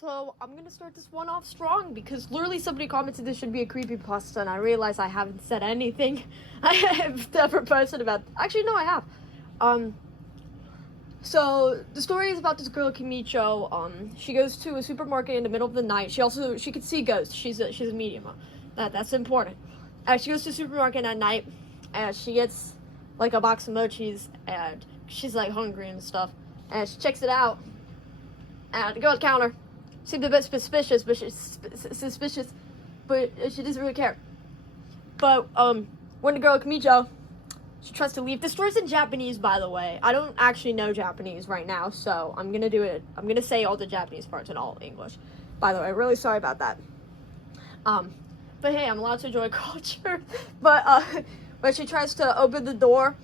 So I'm gonna start this one off strong because literally somebody commented this should be a creepypasta, and I realized I haven't said anything I have ever posted about. Actually, no, I have. So the story is about this girl Kimicho. She goes to a supermarket in the middle of the night. She can see ghosts. She's a medium. That's important. She goes to a supermarket at night, and she gets like a box of mochis, and she's like hungry and stuff, and she checks it out, and the girl at the counter seemed a bit suspicious, but she doesn't really care. But when the girl Kimicho, she tries to leave. The story's in Japanese, by the way. I don't actually know Japanese right now, so I'm gonna do it. I'm gonna say all the Japanese parts in all English. By the way, really sorry about that. But hey, I'm allowed to enjoy culture. But when she tries to open the door,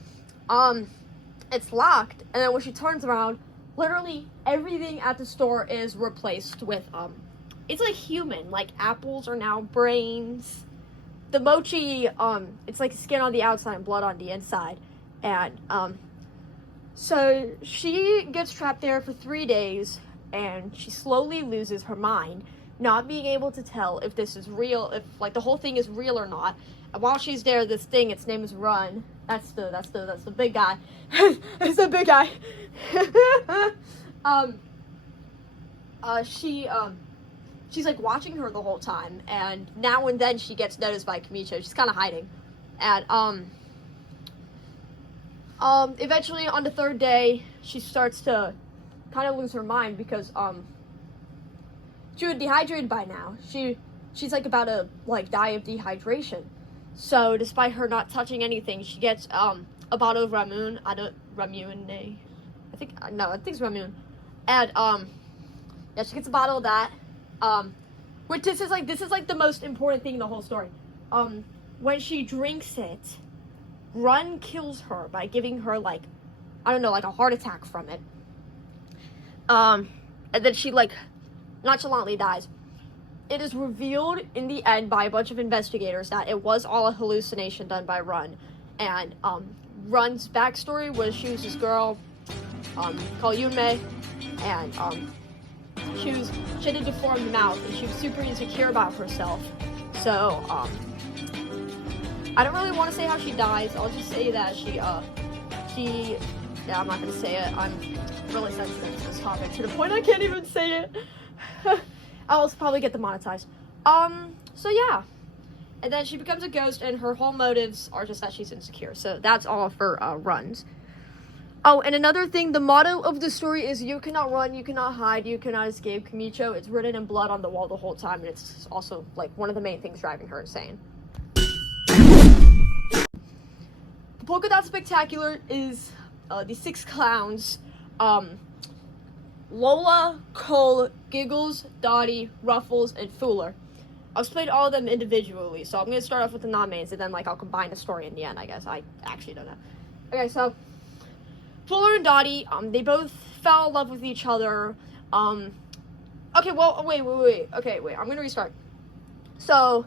it's locked, and then when she turns around, literally everything at the store is replaced with it's like human. Like apples are now brains. The mochi, it's like skin on the outside and blood on the inside. And so she gets trapped there for 3 days, and she slowly loses her mind, not being able to tell if this is real, if like the whole thing is real or not. And while she's there, this thing, its name is Run. That's the big guy. It's the big guy. She's like watching her the whole time, and now and then she gets noticed by Kimicho. She's kind of hiding, and eventually on the 3rd day, she starts to kind of lose her mind because she was dehydrated by now. She's like about to like die of dehydration. So despite her not touching anything, she gets a bottle of Ramun. I think it's Ramun. And yeah, she gets a bottle of that. Which this is like the most important thing in the whole story. When she drinks it, Run kills her by giving her like, I don't know, like a heart attack from it. And then she like nonchalantly dies. It is revealed in the end by a bunch of investigators that it was all a hallucination done by Run. And Run's backstory was she was this girl called Yunmei, and she had a deformed mouth, and she was super insecure about herself. So I don't really want to say how she dies. I'll just say that yeah, I'm not gonna say it. I'm really sensitive to this topic to the point I can't even say it. I'll probably get demonetized. So yeah. And then she becomes a ghost, and her whole motives are just that she's insecure. So that's all for Runs. Oh, and another thing, the motto of the story is you cannot run, you cannot hide, you cannot escape Kimicho. It's written in blood on the wall the whole time, and it's also like one of the main things driving her insane. The Polka Dot Spectacular is the 6 clowns. Lola, Cole, Giggles, Dottie, Ruffles, and Fooler. I'll explain all of them individually, so I'm going to start off with the non-mains, and then like I'll combine the story in the end, I guess. I actually don't know. Okay, so Fooler and Dottie, they both fell in love with each other. Okay, well, wait. Okay, wait, I'm going to restart. So,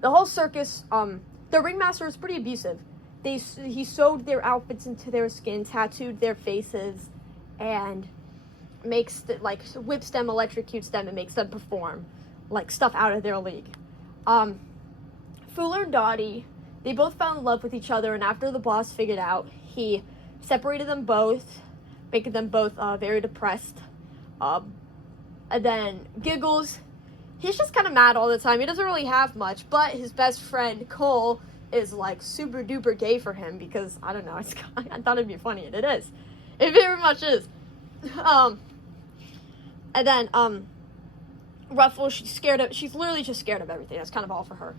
the whole circus, the ringmaster is pretty abusive. He sewed their outfits into their skin, tattooed their faces, and whips them, electrocutes them, and makes them perform like stuff out of their league. Fooler and Dottie, they both fell in love with each other, and after the boss figured out, he separated them both, making them both very depressed. And then Giggles, he's just kind of mad all the time. He doesn't really have much, but his best friend Cole is like super duper gay for him because I don't know. I thought it'd be funny, and it is. It very much is. And then Ruffles, she's literally just scared of everything. That's kind of all for her.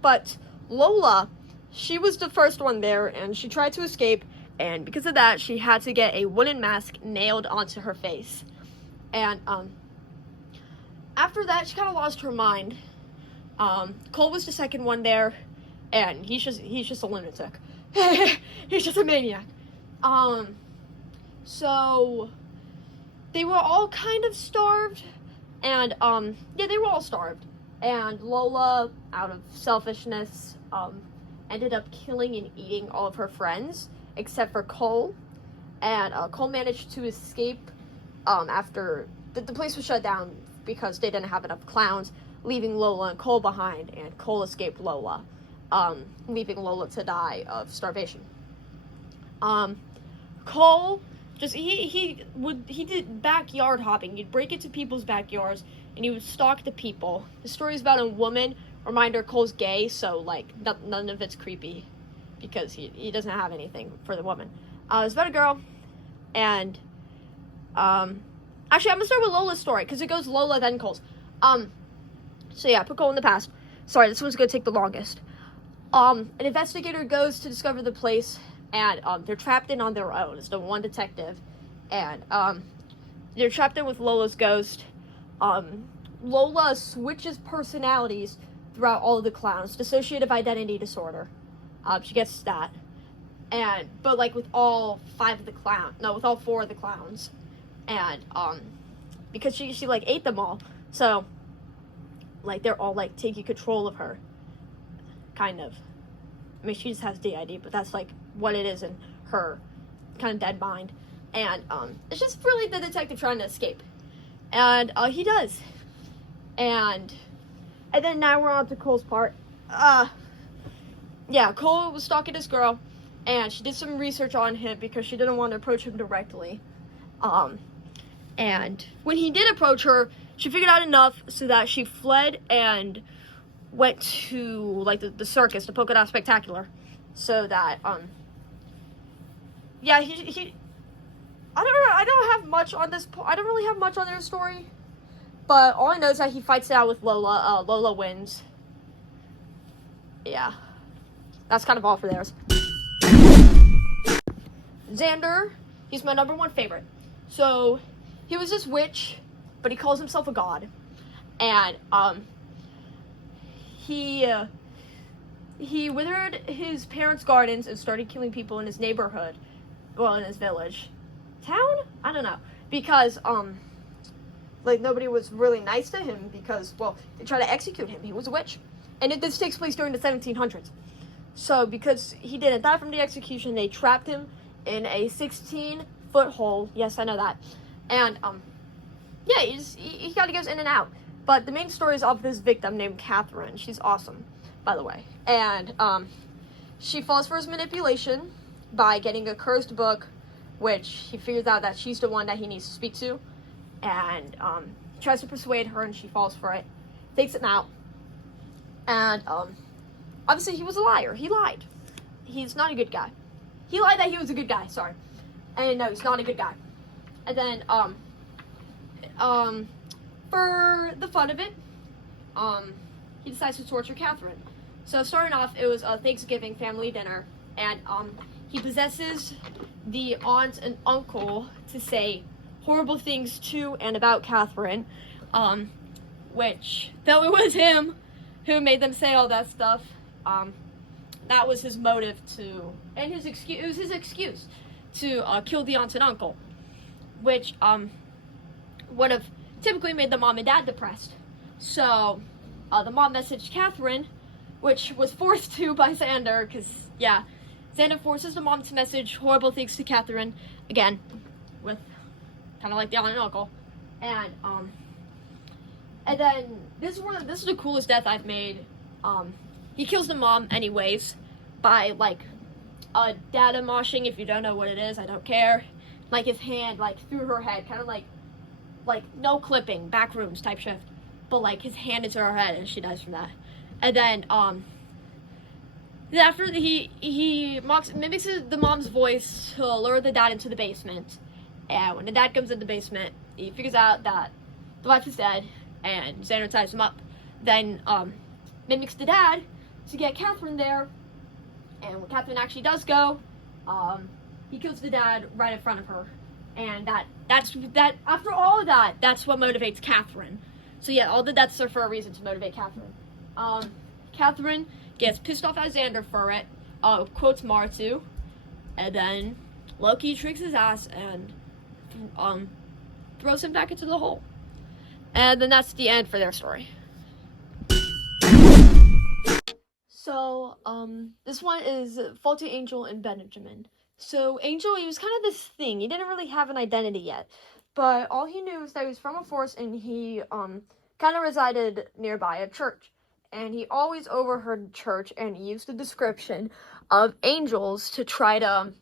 But Lola, she was the first one there, and she tried to escape, and because of that, she had to get a wooden mask nailed onto her face. And after that, she kind of lost her mind. Cole was the second one there, and he's just a lunatic. He's just a maniac. So they were all kind of starved, and yeah, they were all starved. And Lola, out of selfishness, ended up killing and eating all of her friends except for Cole. And Cole managed to escape after the place was shut down because they didn't have enough clowns, leaving Lola and Cole behind, and Cole escaped Lola, leaving Lola to die of starvation. Cole he did backyard hopping. He'd break into people's backyards and he would stalk the people. The story is about a woman. Reminder, Cole's gay, so like none of it's creepy because he doesn't have anything for the woman. It's about a girl, and actually I'm gonna start with Lola's story because it goes Lola then Cole's. So yeah, put Cole in the past. Sorry, this one's gonna take the longest. An investigator goes to discover the place, and they're trapped in on their own. It's the one detective, and they're trapped in with Lola's ghost. Lola switches personalities throughout all of the clowns. Dissociative identity disorder. She gets that. But like with all with all 4 of the clowns. And because she like ate them all. So like they're all like taking control of her. Kind of. I mean, she just has DID, but that's like what it is in her kind of dead mind. And it's just really the detective trying to escape. And he does. And then now we're on to Cole's part. Yeah, Cole was stalking this girl, and she did some research on him because she didn't want to approach him directly. And when he did approach her, she figured out enough so that she fled and went to like the circus, the Polka Dot Spectacular, so that yeah, I don't have much on this. I don't really have much on their story. But all I know is that he fights it out with Lola. Lola wins. Yeah. That's kind of all for theirs. Xander, he's my number 1 favorite. So, he was this witch, but he calls himself a god. And, he withered his parents' gardens and started killing people in his neighborhood. Well, in his village. Town? I don't know. Because, like, nobody was really nice to him because, well, they tried to execute him. He was a witch. And this takes place during the 1700s. So, because he didn't die from the execution, they trapped him in a 16-foot hole. Yes, I know that. And, yeah, he kind of goes in and out. But the main story is of this victim named Catherine. She's awesome, by the way. And, she falls for his manipulation by getting a cursed book, which he figures out that she's the one that he needs to speak to. And tries to persuade her, and she falls for it. Takes it out. And obviously he was a liar. He lied. He's not a good guy. He lied that he was a good guy. Sorry. And no, he's not a good guy. And then for the fun of it, he decides to torture Catherine. So starting off, it was a Thanksgiving family dinner, and he possesses the aunt and uncle to say horrible things to and about Catherine, which, though it was him who made them say all that stuff, that was his motive to, and his excuse, it was his excuse to kill the aunt and uncle, which would have typically made the mom and dad depressed. So the mom messaged Catherine, which was forced to by Xander, because, yeah, Xander forces the mom to message horrible things to Catherine, again, with kind of like the aunt and uncle, and then this is the coolest death I've made. He kills the mom anyways by like data moshing. If you don't know what it is, I don't care. Like his hand like through her head, kind of like no clipping, back rooms type shift, but like his hand into her head and she dies from that. And then after he mimics the mom's voice to lure the dad into the basement. And when the dad comes in the basement, he figures out that the wife is dead, and Xander ties him up. Then mimics the dad to get Catherine there, and when Catherine actually does go, he kills the dad right in front of her. And that's after all of that, that's what motivates Catherine. So yeah, all the deaths are for a reason to motivate Catherine. Catherine gets pissed off at Xander for it, quotes Martu, and then Loki tricks his ass and throws him back into the hole. And then that's the end for their story. So, this one is Faulty Angel and Benjamin. So, Angel, he was kind of this thing. He didn't really have an identity yet. But all he knew was that he was from a forest, and he kind of resided nearby a church. And he always overheard church and used the description of angels to try to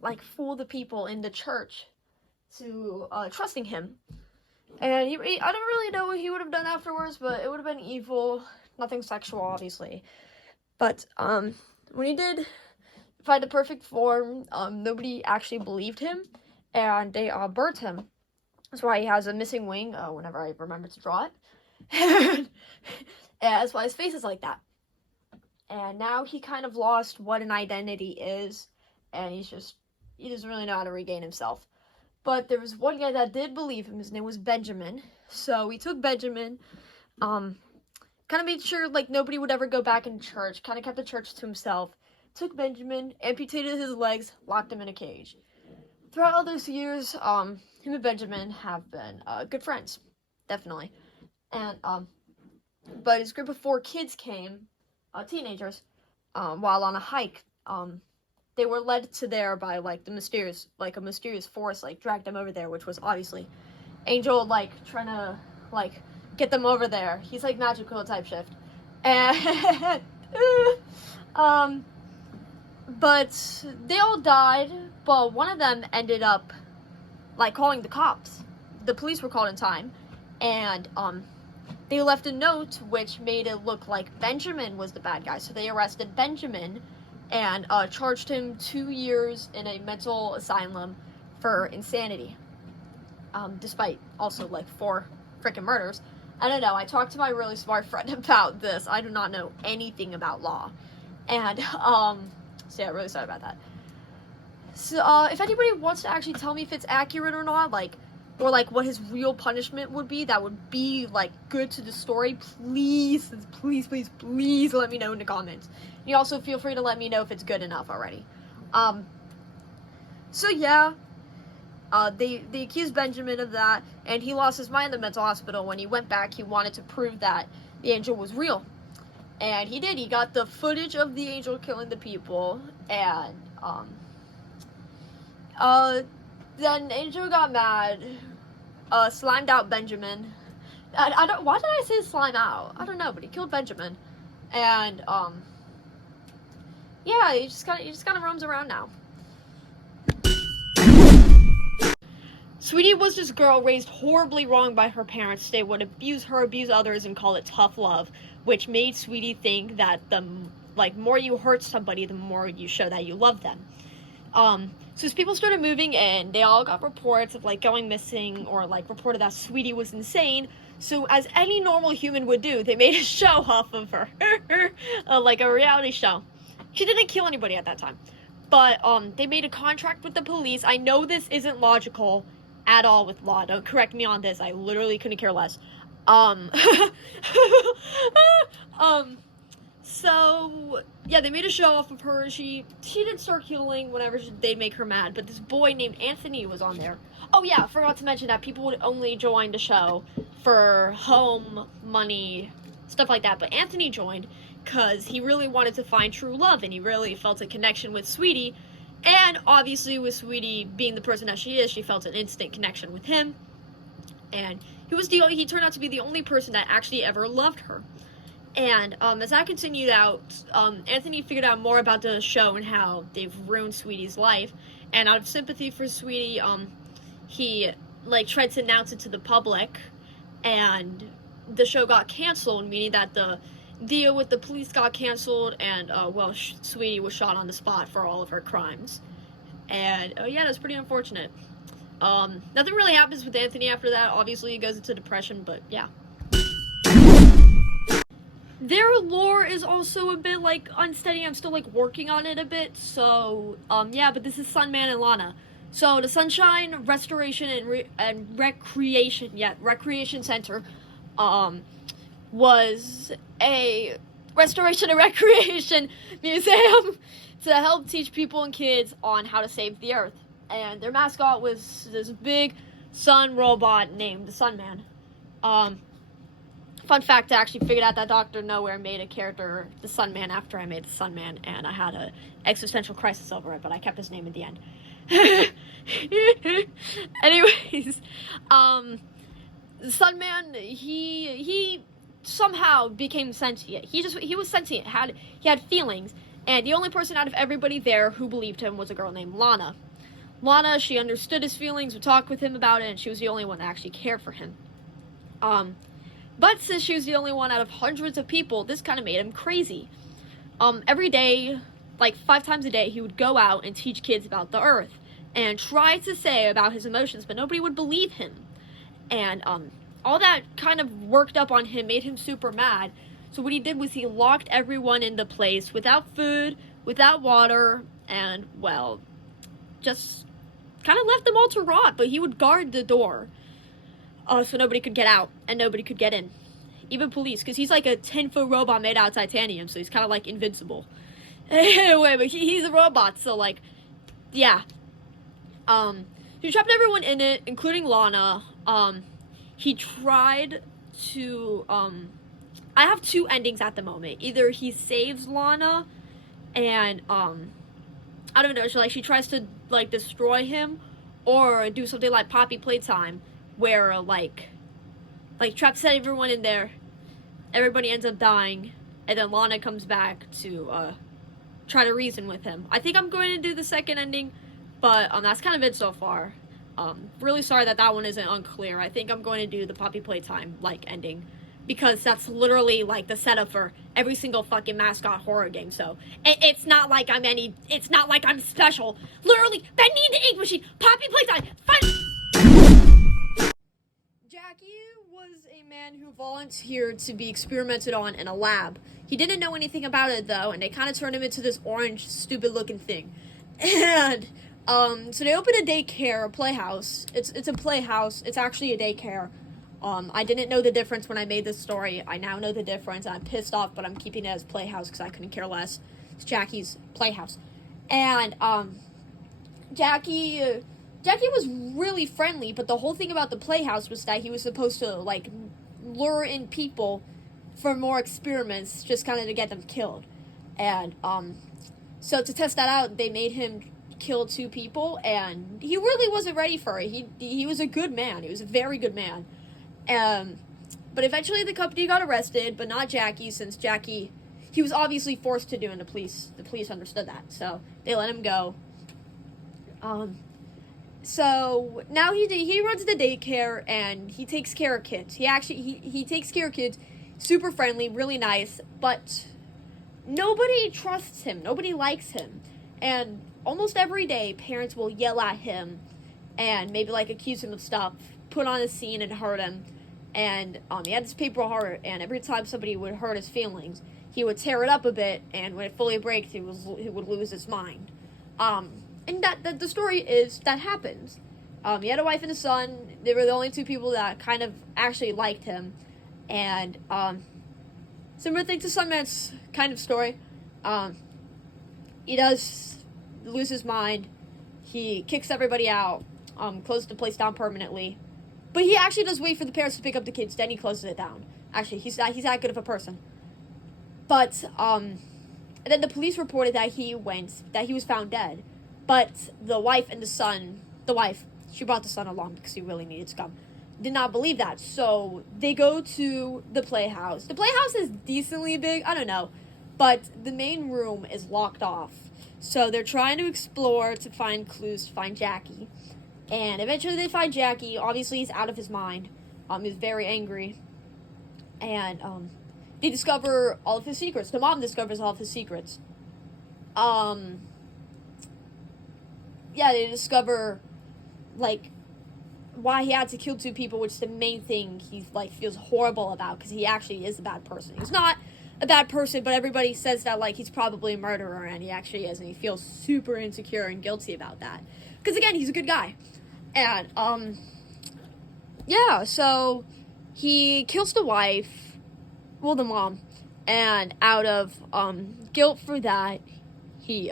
like fool the people in the church to trusting him. And I don't really know what he would have done afterwards, but it would have been evil, nothing sexual, obviously. But when he did find the perfect form, nobody actually believed him, and they burnt him. That's why he has a missing wing. Whenever I remember to draw it, and that's why his face is like that. And now he kind of lost what an identity is, and he doesn't really know how to regain himself. But there was one guy that did believe him. His name was Benjamin. So he took Benjamin, kind of made sure like nobody would ever go back in church, kind of kept the church to himself. Took Benjamin, amputated his legs, locked him in a cage. Throughout all those years, him and Benjamin have been good friends, definitely. And but his group of 4 kids came, teenagers, while on a hike. They were led to there by a mysterious force, like dragged them over there, which was obviously Angel, like trying to like get them over there. He's like magical type shift, and but they all died. But one of them ended up like calling the cops. The police were called in time, and they left a note which made it look like Benjamin was the bad guy. So they arrested Benjamin and charged him 2 years in a mental asylum for insanity. Despite also like 4 freaking murders. I don't know, I talked to my really smart friend about this. I do not know anything about law. And, so yeah, really sorry about that. So, if anybody wants to actually tell me if it's accurate or not, or what his real punishment would be, that would be, good to the story, please let me know in the comments. You also feel free to let me know if it's good enough already. So yeah, they accused Benjamin of that, and he lost his mind in the mental hospital. When he went back, he wanted to prove that the angel was real. And he did. He got the footage of the angel killing the people, and, then Angel got mad, slimed out Benjamin. I don't, why did I say slime out? I don't know, but he killed Benjamin. And, yeah, he just kind of roams around now. Sweetie was this girl raised horribly wrong by her parents. They would abuse her, abuse others, and call it tough love, which made Sweetie think that the more you hurt somebody, the more you show that you love them. So as people started moving in, they all got reports of going missing, or reported that Sweetie was insane. So as any normal human would do, they made a show off of her, like a reality show. She didn't kill anybody at that time, but they made a contract with the police. I know this isn't logical at all with law. Don't correct me on this. I literally couldn't care less. So yeah, they made a show off of her. She did start healing whenever they'd make her mad, but this boy named Anthony was on there. Oh yeah, I forgot to mention that people would only join the show for home, money, stuff like that, but Anthony joined because he really wanted to find true love, and he really felt a connection with Sweetie, and obviously with Sweetie being the person that she is, she felt an instant connection with him, and he turned out to be the only person that actually ever loved her. And as that continued out, Anthony figured out more about the show and how they've ruined Sweetie's life. And out of sympathy for Sweetie, he tried to announce it to the public, and the show got canceled, meaning that the deal with the police got canceled, and Sweetie was shot on the spot for all of her crimes. And yeah, that's pretty unfortunate. Nothing really happens with Anthony after that. Obviously, he goes into depression, but yeah. Their lore is also a bit, unsteady. I'm still, working on it a bit. So, yeah, but this is Sunman and Lana. So, the Sunshine Restoration and Recreation Center, was a restoration and recreation museum to help teach people and kids on how to save the Earth. And their mascot was this big sun robot named the Sunman. Fun fact, I actually figured out that Dr. Nowhere made a character, the Sunman, after I made the Sunman, and I had an existential crisis over it, but I kept his name at the end. Anyways, Sunman, he somehow became sentient. He was sentient. He had feelings, and the only person out of everybody there who believed him was a girl named Lana. Lana, she understood his feelings, would talk with him about it, and she was the only one that actually cared for him. But since she was the only one out of hundreds of people, this kind of made him crazy. Every day, like 5 times a day, he would go out and teach kids about the Earth and try to say about his emotions, but nobody would believe him. And all that kind of worked up on him, made him super mad. So what he did was he locked everyone in the place without food, without water, and, well, just kind of left them all to rot. But he would guard the door so nobody could get out and nobody could get in. Even police, because he's like a 10-foot robot made out of titanium, so he's kind of like invincible. Anyway, but he's a robot, so like, yeah. He trapped everyone in it, including Lana. He tried to, I have 2 endings at the moment. Either he saves Lana, and, I don't know, she tries to, like, destroy him, or do something like Poppy Playtime, where, like, traps everyone in there, everybody ends up dying, and then Lana comes back to, try to reason with him. I think I'm going to do the second ending, but, that's kind of it so far. Really sorry that one isn't unclear. I think I'm going to do the Poppy Playtime, like, ending, because that's literally, like, the setup for every single fucking mascot horror game, so it's not like it's not like I'm special. Literally, Bendy the Ink Machine, Poppy Playtime, Jackie was a man who volunteered to be experimented on in a lab. He didn't know anything about it, though, and they kind of turned him into this orange, stupid-looking thing. And, so they opened a daycare, a playhouse. It's a playhouse. It's actually a daycare. I didn't know the difference when I made this story. I now know the difference. I'm pissed off, but I'm keeping it as playhouse because I couldn't care less. It's Jackie's playhouse. And, Jackie was really friendly, but the whole thing about the playhouse was that he was supposed to, like, lure in people for more experiments, just kind of to get them killed. And, so to test that out, they made him kill 2 people, and he really wasn't ready for it. He was a good man. He was a very good man. But eventually the company got arrested, but not Jackie, since Jackie, he was obviously forced to do, and the police understood that, so they let him go. So now he runs the daycare, and he takes care of kids. He takes care of kids, super friendly, really nice, but nobody trusts him. Nobody likes him. And almost every day, parents will yell at him and maybe, like, accuse him of stuff, put on a scene and hurt him. And he had this paper heart, and every time somebody would hurt his feelings, he would tear it up a bit, and when it fully breaks, he would lose his mind. And that the story is that happens. He had a wife and a son. They were the only 2 people that kind of actually liked him. And similar thing to Sunman's kind of story. He does lose his mind. He kicks everybody out. Closes the place down permanently. But he actually does wait for the parents to pick up the kids, then he closes it down. Actually, he's that good of a person. But, and then the police reported that he was found dead. But the wife and the son, she brought the son along because he really needed to come, did not believe that. So they go to the playhouse. The playhouse is decently big, I don't know. But the main room is locked off. So they're trying to explore to find clues to find Jackie. And eventually they find Jackie. Obviously he's out of his mind. He's very angry. And they discover all of his secrets. The mom discovers all of his secrets. Yeah, they discover, like, why he had to kill 2 people, which is the main thing he, like, feels horrible about, because he actually is a bad person. He's not a bad person, but everybody says that, like, he's probably a murderer, and he actually is, and he feels super insecure and guilty about that. Because, again, he's a good guy. And, yeah, so he kills the wife, well, the mom, and out of, guilt for that, he,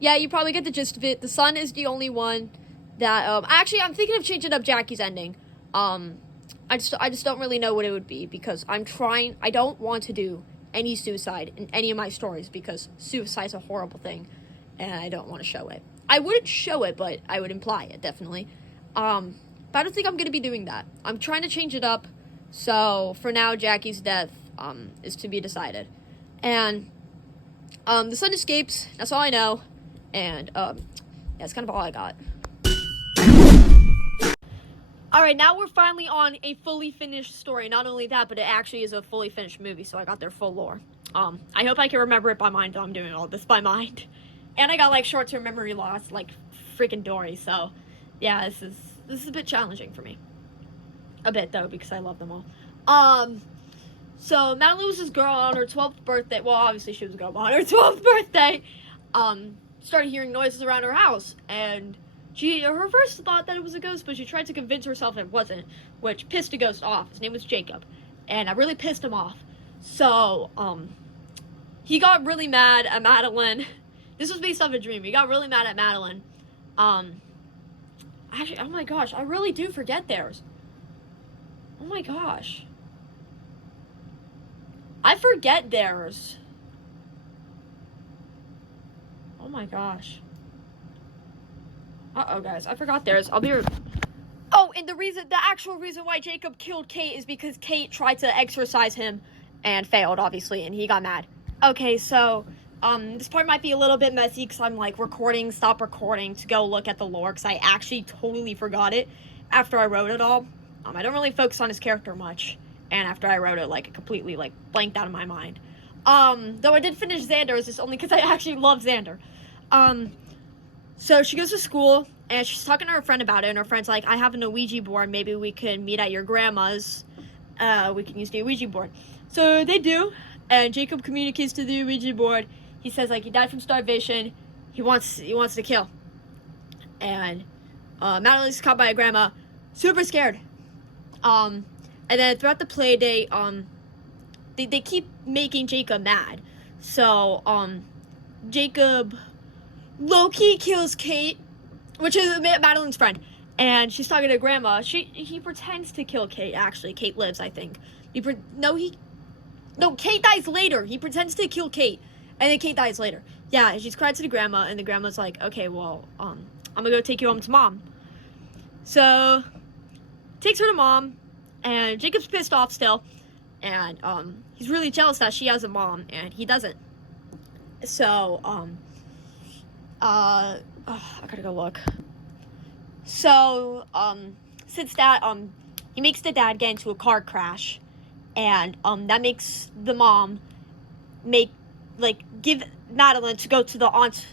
yeah, you probably get the gist of it. The son is the only one that, actually, I'm thinking of changing up Jackie's ending. I just don't really know what it would be, because I don't want to do any suicide in any of my stories, because suicide's a horrible thing, and I don't want to show it. I wouldn't show it, but I would imply it, definitely. But I don't think I'm going to be doing that. I'm trying to change it up. So, for now, Jackie's death, is to be decided. And, the sun escapes. That's all I know. And, that's kind of all I got. Alright, now we're finally on a fully finished story. Not only that, but it actually is a fully finished movie, so I got their full lore. I hope I can remember it by mind, though I'm doing all this by mind. And I got, like, short-term memory loss, like freaking Dory, so, yeah, this is a bit challenging for me. A bit, though, because I love them all. So, Madeline was this girl on her 12th birthday, well, obviously she was a girl, but on her 12th birthday, started hearing noises around her house, and her first thought that it was a ghost, but she tried to convince herself it wasn't, which pissed the ghost off. His name was Jacob, and I really pissed him off. So, he got really mad at Madeline. This was based off a dream. He got really mad at Madeline. Actually, oh my gosh, I really do forget theirs. Oh my gosh. I forget theirs. Oh my gosh. Uh-oh, guys. I forgot theirs. I'll be Oh, and the actual reason why Jacob killed Kate is because Kate tried to exorcise him and failed, obviously, and he got mad. Okay, so, this part might be a little bit messy because I'm, like, stop recording to go look at the lore because I actually totally forgot it after I wrote it all. I don't really focus on his character much, and after I wrote it, like, it completely, like, blanked out of my mind. Though I did finish Xander's, it's only because I actually love Xander. So she goes to school, and she's talking to her friend about it, and her friend's like, I have an Ouija board, maybe we can meet at your grandma's, we can use the Ouija board. So they do, and Jacob communicates to the Ouija board. He says, like, he died from starvation, he wants to kill. And, Madeline's caught by a grandma, super scared. And then throughout the play date, they keep making Jacob mad. So, Jacob low-key kills Kate, which is Madeline's friend, and she's talking to grandma. He pretends to kill Kate, actually. Kate lives, I think. No, Kate dies later. He pretends to kill Kate, and then Kate dies later. Yeah, and she's cried to the grandma, and the grandma's like, okay, well, I'm gonna go take you home to mom. So, takes her to mom, and Jacob's pissed off still, and, he's really jealous that she has a mom, and he doesn't. So, I gotta go look. So, since that, he makes the dad get into a car crash, and, that makes the mom give Madeline to go to the aunt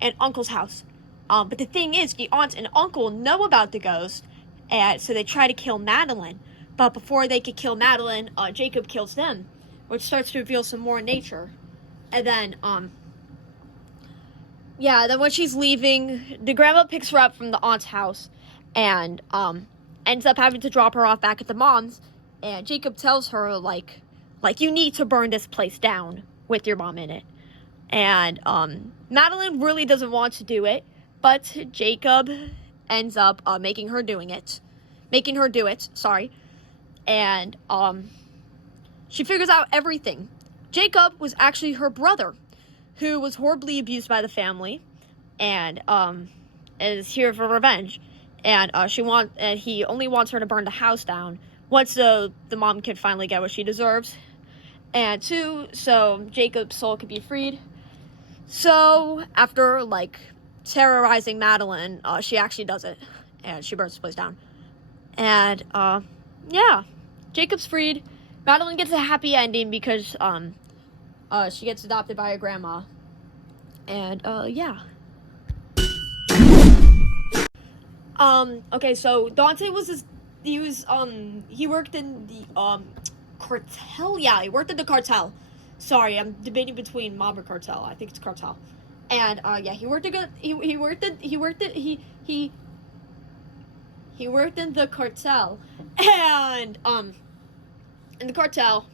and uncle's house. But the thing is, the aunt and uncle know about the ghost, and so they try to kill Madeline. But before they could kill Madeline, Jacob kills them, which starts to reveal some more nature. And then, then when she's leaving, the grandma picks her up from the aunt's house, and, ends up having to drop her off back at the mom's, and Jacob tells her, like, you need to burn this place down with your mom in it. And, Madeline really doesn't want to do it, but Jacob ends up, making her do it, sorry. And, she figures out everything. Jacob was actually her brother, who was horribly abused by the family, and, is here for revenge. And, he only wants her to burn the house down, once the mom can finally get what she deserves. And two, so Jacob's soul could be freed. So, after, like, terrorizing Madeline, she actually does it, and she burns the place down. And, Jacob's freed. Madeline gets a happy ending because, she gets adopted by her grandma. And, okay, so Dante he worked in the, cartel? Yeah, he worked in the cartel. Sorry, I'm debating between mob or cartel. I think it's cartel. And, he worked in the cartel. And, in the cartel,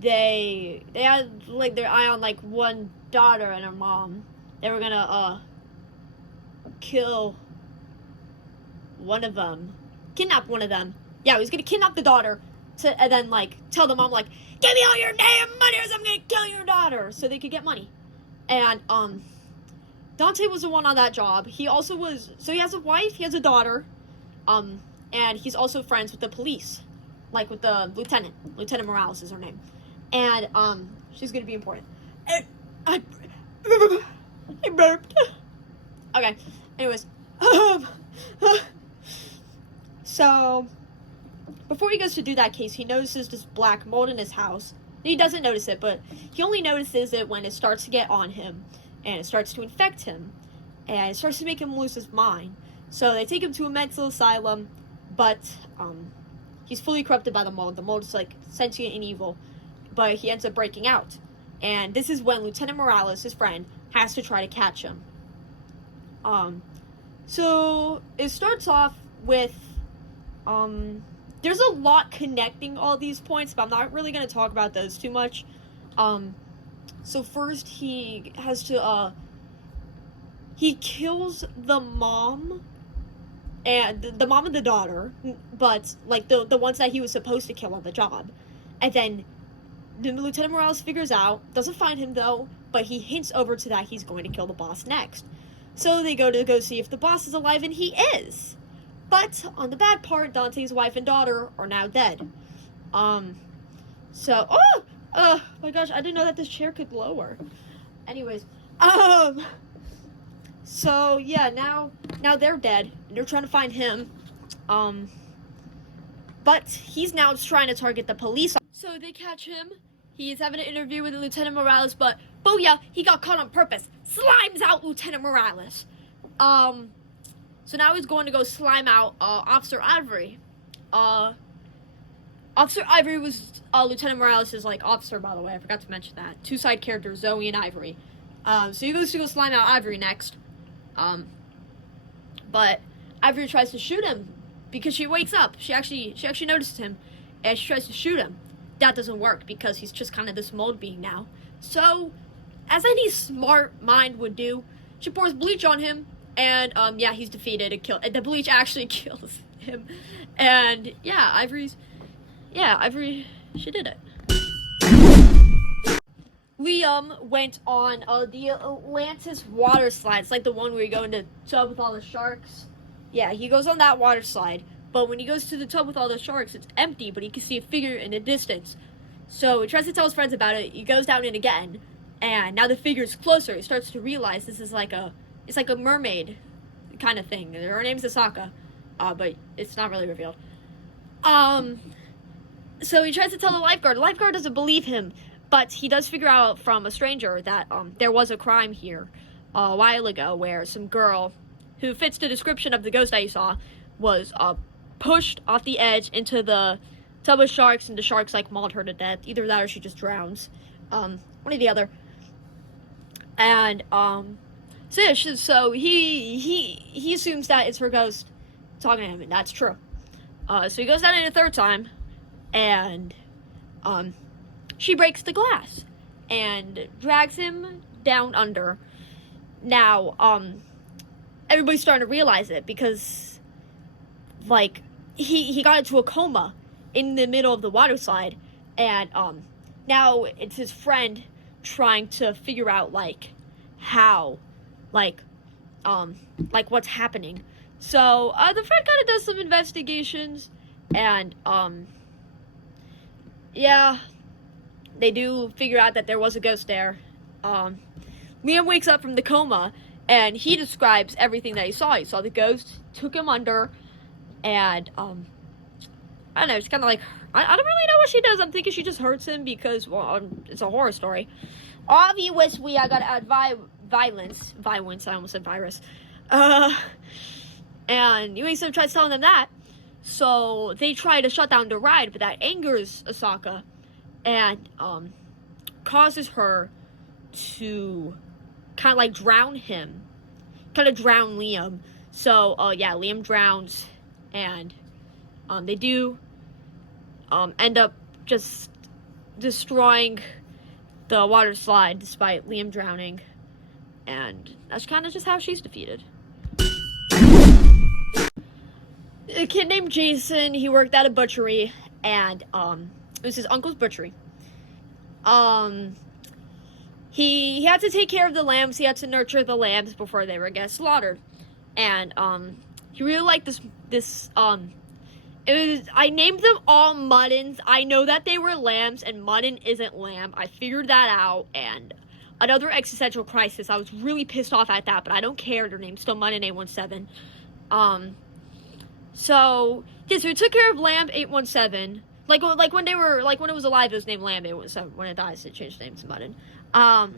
they had, like, their eye on, like, one daughter and her mom. They were gonna, kill one of them. Kidnap one of them. Yeah, he was gonna kidnap the daughter and then, like, tell the mom, like, give me all your damn money or I'm gonna kill your daughter, so they could get money. And, Dante was the one on that job. He also was, so he has a wife, he has a daughter, and he's also friends with the police, like with the Lieutenant Morales is her name, and she's gonna be important. I burped. Okay, anyways, so before he goes to do that case, he notices this black mold in his house. He doesn't notice it, but he only notices it when it starts to get on him, and it starts to infect him, and it starts to make him lose his mind. So they take him to a mental asylum, but he's fully corrupted by the mold. The mold is like sentient and evil, but he ends up breaking out. And this is when Lieutenant Morales, his friend, has to try to catch him. So it starts off with, there's a lot connecting all these points, but I'm not really going to talk about those too much. So first he has to, he kills the mom, and the mom and the daughter, but, like, the ones that he was supposed to kill on the job. And then the Lieutenant Morales figures out, doesn't find him though, but he hints over to that he's going to kill the boss next. So they go see if the boss is alive, and he is. But on the bad part, Dante's wife and daughter are now dead. So, oh my gosh, I didn't know that this chair could lower. Anyways, so yeah, now they're dead, and they're trying to find him. But he's now trying to target the police. So they catch him. He's having an interview with Lieutenant Morales, but booyah, he got caught on purpose. Slimes out Lieutenant Morales. So now he's going to go slime out Officer Ivory. Officer Ivory was Lieutenant Morales' like officer, by the way. I forgot to mention that. Two side characters, Zoe and Ivory. So he goes to go slime out Ivory next. But Ivory tries to shoot him because she wakes up. She actually notices him, and she tries to shoot him. That doesn't work because he's just kind of this mold being now. So, as any smart mind would do, she pours bleach on him, and yeah, he's defeated and the bleach actually kills him. And yeah, Ivory, she did it. Liam went on the Atlantis water slide. It's like the one where you go in the tub with all the sharks. Yeah, he goes on that water slide. But when he goes to the tub with all the sharks, it's empty, but he can see a figure in the distance. So he tries to tell his friends about it. He goes down in again, and now the figure's closer. He starts to realize this is it's like a mermaid kind of thing. Her name's Asaka, but it's not really revealed. So he tries to tell the lifeguard. The lifeguard doesn't believe him, but he does figure out from a stranger that there was a crime here a while ago where some girl who fits the description of the ghost that you saw was pushed off the edge into the tub of sharks, and the sharks like mauled her to death. Either that or she just drowns. One or the other. And so yeah, so he assumes that it's her ghost talking to him, and that's true. So he goes down in a third time, and she breaks the glass and drags him down under. Now everybody's starting to realize it because, like, he got into a coma in the middle of the water slide, and now it's his friend trying to figure out like how, like what's happening. So the friend kind of does some investigations, and yeah, they do figure out that there was a ghost there. Liam wakes up from the coma, and he describes everything that he saw. He saw the ghost, took him under, and I don't know, it's kind of like, I don't really know what she does. I'm thinking she just hurts him because, well, it's a horror story. Obviously, I gotta add violence, I almost said virus. And Yuiso tries telling them that, so they try to shut down the ride, but that angers Asaka, and causes her to kind of like drown Liam. So yeah, Liam drowns, and they do end up just destroying the water slide despite Liam drowning, and that's kind of just how she's defeated. A kid named Jason, he worked at a butchery, and it was his uncle's butchery. he had to take care of the lambs. He had to nurture the lambs before they were get slaughtered, and he really liked this. I named them all muttons. I know that they were lambs, and mutton isn't lamb. I figured that out, and another existential crisis. I was really pissed off at that, but I don't care. Their name's still Mutton 817. So we took care of Lamb 817. Like when it was alive, it was named Lamb 817. When it dies, it changed the name to Mutton. Well,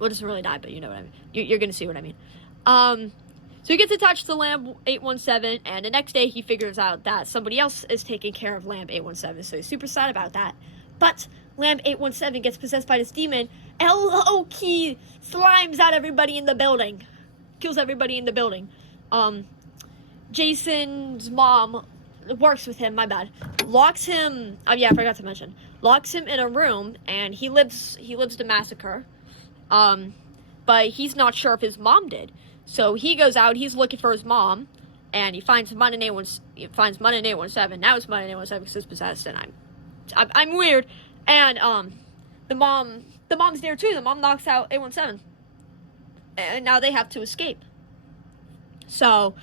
it doesn't really die, but you know what I mean. You're gonna see what I mean. So he gets attached to Lamb 817, and the next day he figures out that somebody else is taking care of Lamb 817, so he's super sad about that. But Lamb 817 gets possessed by this demon, and low-key slimes out everybody in the building. Kills everybody in the building. Jason's mom works with him, my bad. Locks him, I forgot to mention. Locks him in a room, and he lives the massacre. But he's not sure if his mom did. So he goes out, he's looking for his mom, and he finds Mutton 817. Now it's Mutton 817 because it's possessed, and I'm weird. And the mom's there too. The mom knocks out 817. And now they have to escape. So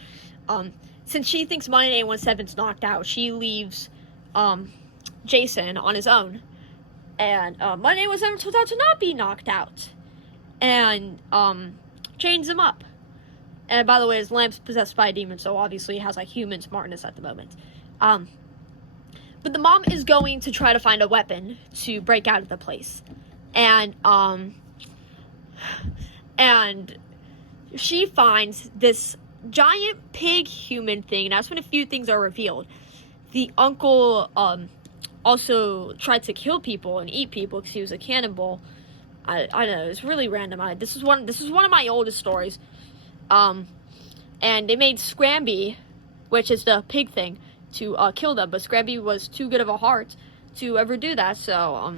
since she thinks Mutton 817's knocked out, she leaves Jason on his own. And Mutton 817 turns out to not be knocked out. And chains him up. And by the way, his lamp's possessed by a demon, so obviously he has like human smartness at the moment. But the mom is going to try to find a weapon to break out of the place. And she finds this giant pig human thing, and that's when a few things are revealed. The uncle also tried to kill people and eat people because he was a cannibal. I don't know, it's really random. This is one of my oldest stories. And they made Scramby, which is the pig thing, to kill them, but Scramby was too good of a heart to ever do that. So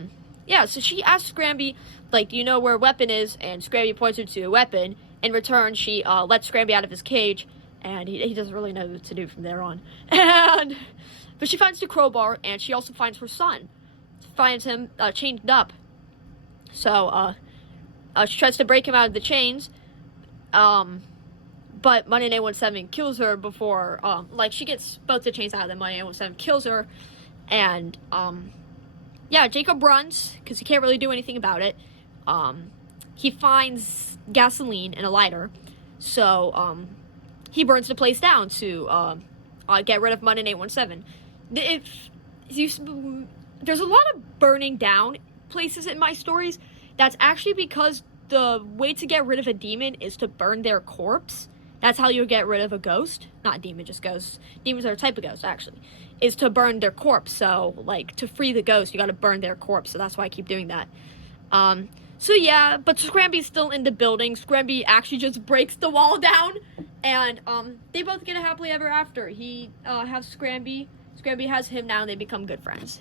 so she asked Scramby, like, do you know where a weapon is? And Scramby points her to a weapon. In return, she lets Scramby out of his cage, and he doesn't really know what to do from there on. But she finds the crowbar, and she also finds her son. Finds him chained up. So she tries to break him out of the chains. But Mutton 817 kills her before, she gets both the chains out, and then Mutton 817 kills her, and, Jacob runs, because he can't really do anything about it. He finds gasoline and a lighter, so, he burns the place down to, get rid of Mutton 817. There's a lot of burning down places in my stories. That's actually because the way to get rid of a demon is to burn their corpse. That's how you get rid of a ghost. Not demon, just ghosts. Demons are a type of ghost, actually. Is to burn their corpse. So, to free the ghost, you gotta burn their corpse. So that's why I keep doing that. But Scramby's still in the building. Scramby actually just breaks the wall down. And, they both get a happily ever after. He, has Scramby. Scramby has him now, and they become good friends.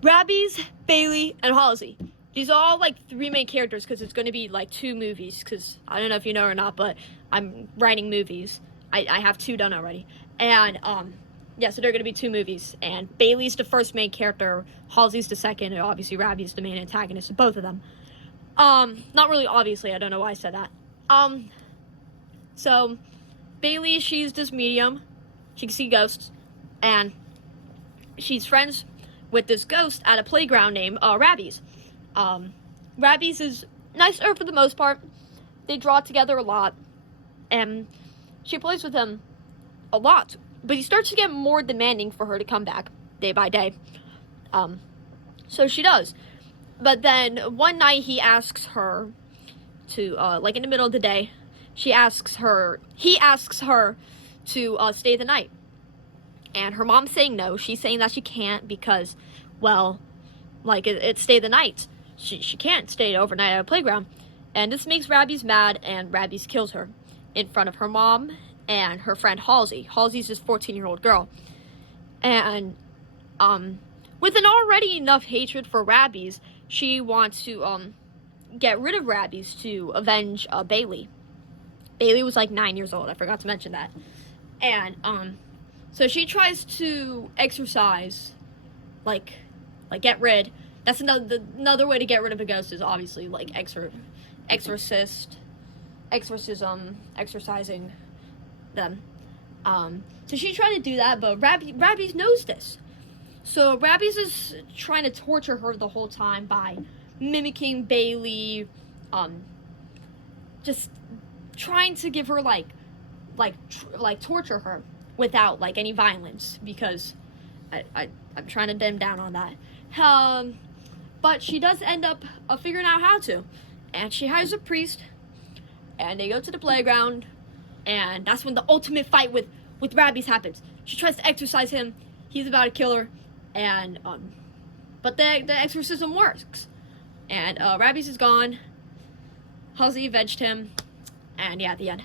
Rabbies, Bailey, and Halsey. These are all, three main characters, because it's going to be, 2 movies, because I don't know if you know or not, but I'm writing movies. I have 2 done already. And, so they're going to be 2 movies. And Bailey's the first main character, Halsey's the second, and obviously Rabbi's the main antagonist of both of them. Not really obviously, I don't know why I said that. So, Bailey, she's this medium. She can see ghosts. And she's friends with this ghost at a playground named, Rabbi's. Rabbi's is nicer for the most part. They draw together a lot, and she plays with him a lot, but he starts to get more demanding for her to come back day by day. So she does, but then one night he asks her to, in the middle of the day, he asks her to, stay the night, and her mom's saying no. She's saying that she can't because, it's stay the night. She can't stay overnight at a playground. And this makes Rabbi's mad, and Rabbi's kills her in front of her mom and her friend Halsey. Halsey's this 14-year-old girl. And with an already enough hatred for Rabbi's, she wants to get rid of Rabbi's to avenge Bailey. Bailey was 9 years old. I forgot to mention that. And so she tries to exorcise, get rid That's another way to get rid of a ghost is obviously like exorcism, exorcising them. So she tried to do that, but Rabbies knows this. So Rabbies is trying to torture her the whole time by mimicking Bailey, just trying to give her like torture her without like any violence, because I'm trying to dim down on that. But she does end up figuring out how to, and she hires a priest, and they go to the playground, and that's when the ultimate fight with Rabbies happens. She tries to exorcise him. He's about to kill her, and but the exorcism works, and Rabbies is gone. Halsey avenged him, and yeah, the end.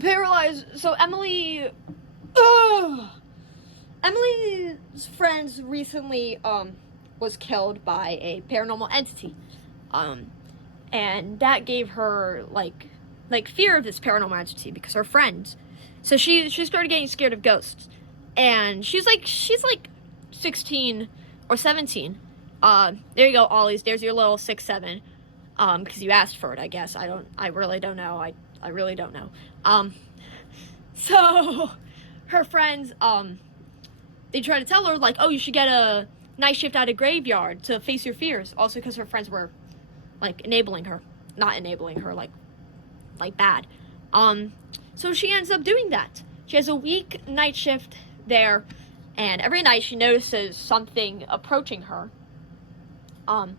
Paralyzed. So Emily's friends recently was killed by a paranormal entity, and that gave her like fear of this paranormal entity because her friends. So she started getting scared of ghosts, and she's like 16 or 17. There you go, Ollie's. There's your little 6'7", because you asked for it. I guess I really don't know. I really don't know. So her friends, they try to tell her like, oh, you should get a night shift at a graveyard to face your fears. Also, because her friends were like not enabling her, like bad. So she ends up doing that. She has a week night shift there, and every night she notices something approaching her. On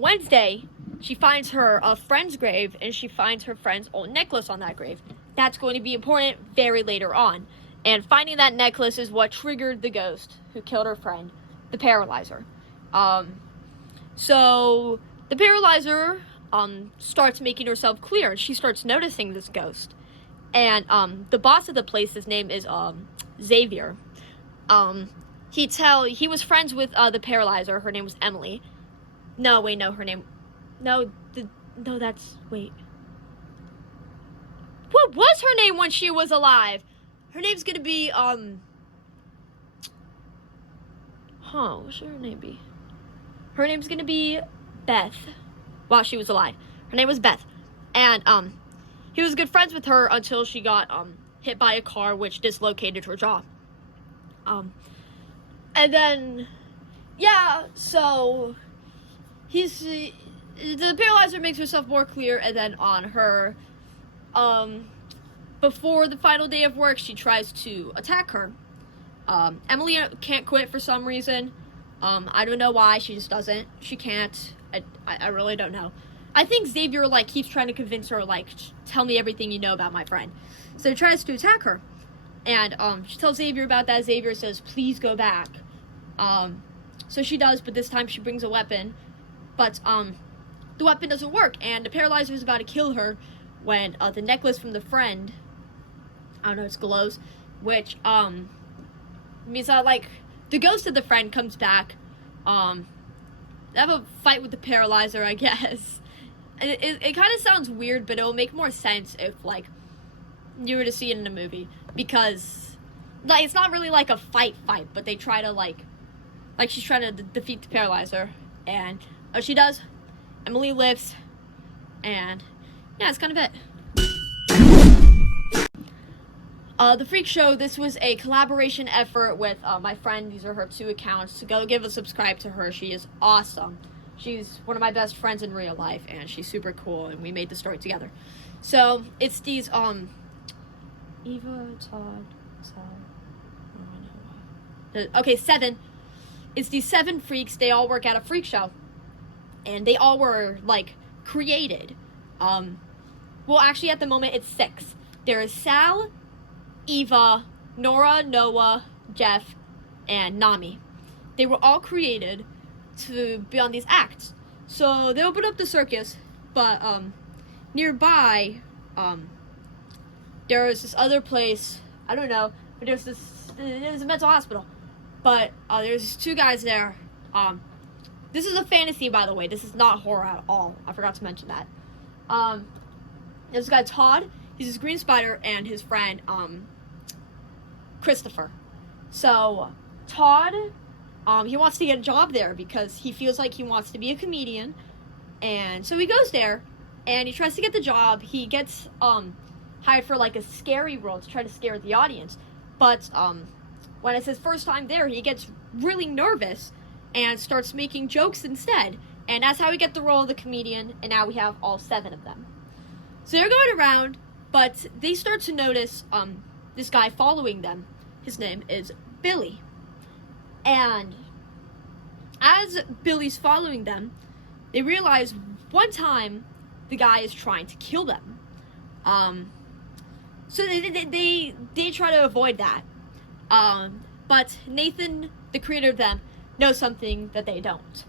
Wednesday, she finds her friend's grave, and she finds her friend's old necklace on that grave. That's going to be important very later on. And finding that necklace is what triggered the ghost who killed her friend, the Paralyzer. So the Paralyzer starts making herself clear, and she starts noticing this ghost. And the boss of the place, his name is Xavier. He was friends with the Paralyzer. Her name was Emily. What was her name when she was alive? Her name's gonna be, what should her name be? Her name's gonna be Beth, while she was alive. Her name was Beth. And, he was good friends with her until she got, hit by a car, which dislocated her jaw. And then, yeah, so, the Paralyzer makes herself more clear, and then on her, before the final day of work, she tries to attack her. Emily can't quit for some reason. I don't know why, she just doesn't. She can't. I really don't know. I think Xavier, keeps trying to convince her, tell me everything you know about my friend. So he tries to attack her. And, she tells Xavier about that. Xavier says, please go back. So she does, but this time she brings a weapon. But, the weapon doesn't work, and the Paralyzer is about to kill her when, the necklace from the friend, I don't know, it glows, which, means that, the ghost of the friend comes back. They have a fight with the Paralyzer, I guess. And it kind of sounds weird, but it'll make more sense if, you were to see it in a movie. Because, it's not really, a fight, but they try to, she's trying to defeat the Paralyzer. And, she does. Emily lives. And, yeah, that's kind of it. The Freak Show, this was a collaboration effort with my friend. These are her 2 accounts. So go give a subscribe to her. She is awesome. She's one of my best friends in real life, and she's super cool, and we made the story together. So, it's these, Eva, Todd, okay, 7. It's these 7 freaks. They all work at a freak show. And they all were, created. Well, actually, at the moment, it's 6. There is Sal, Eva, Nora, Noah, Jeff, and Nami. They were all created to be on these acts. So they opened up the circus, but nearby, there was this other place, I don't know, but there's a mental hospital. But there's 2 guys there. This is a fantasy, by the way. This is not horror at all. I forgot to mention that. There's this guy, Todd. He's this green spider, and his friend, Christopher. So Todd, he wants to get a job there because he feels like he wants to be a comedian, and so he goes there, and he tries to get the job. He gets hired for like a scary role to try to scare the audience, but when it's his first time there, he gets really nervous and starts making jokes instead. And that's how we get the role of the comedian, and now we have all 7 of them. So they're going around, but they start to notice this guy following them. His name is Billy. And as Billy's following them, they realize one time the guy is trying to kill them. So they try to avoid that. But Nathan, the creator of them, knows something that they don't.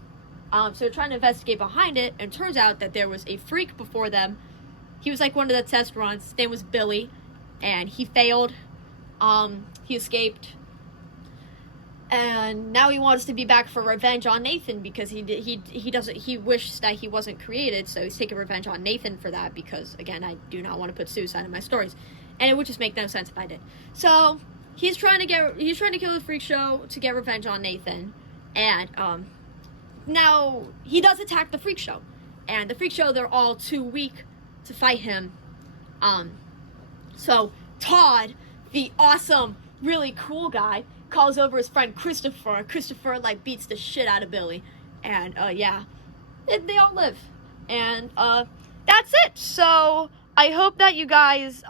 So they're trying to investigate behind it, and it turns out that there was a freak before them. He was like one of the test runs. His name was Billy, and he failed. He escaped, and now he wants to be back for revenge on Nathan because he wishes that he wasn't created, so he's taking revenge on Nathan for that because, again, I do not want to put suicide in my stories, and it would just make no sense if I did. So he's trying to kill the freak show to get revenge on Nathan, and now he does attack the freak show, and the freak show, they're all too weak to fight him. So Todd, the awesome, really cool guy, calls over his friend Christopher. Christopher like beats the shit out of Billy, and yeah, they all live, and that's it. So I hope that you guys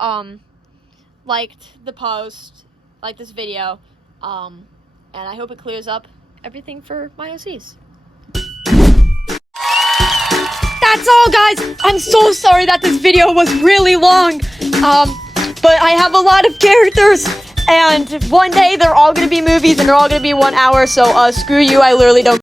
liked the post, liked this video, and I hope it clears up everything for my OCs. That's all, guys. I'm so sorry that this video was really long, but I have a lot of characters, and one day they're all gonna be movies and they're all gonna be 1 hour, so screw you, I literally don't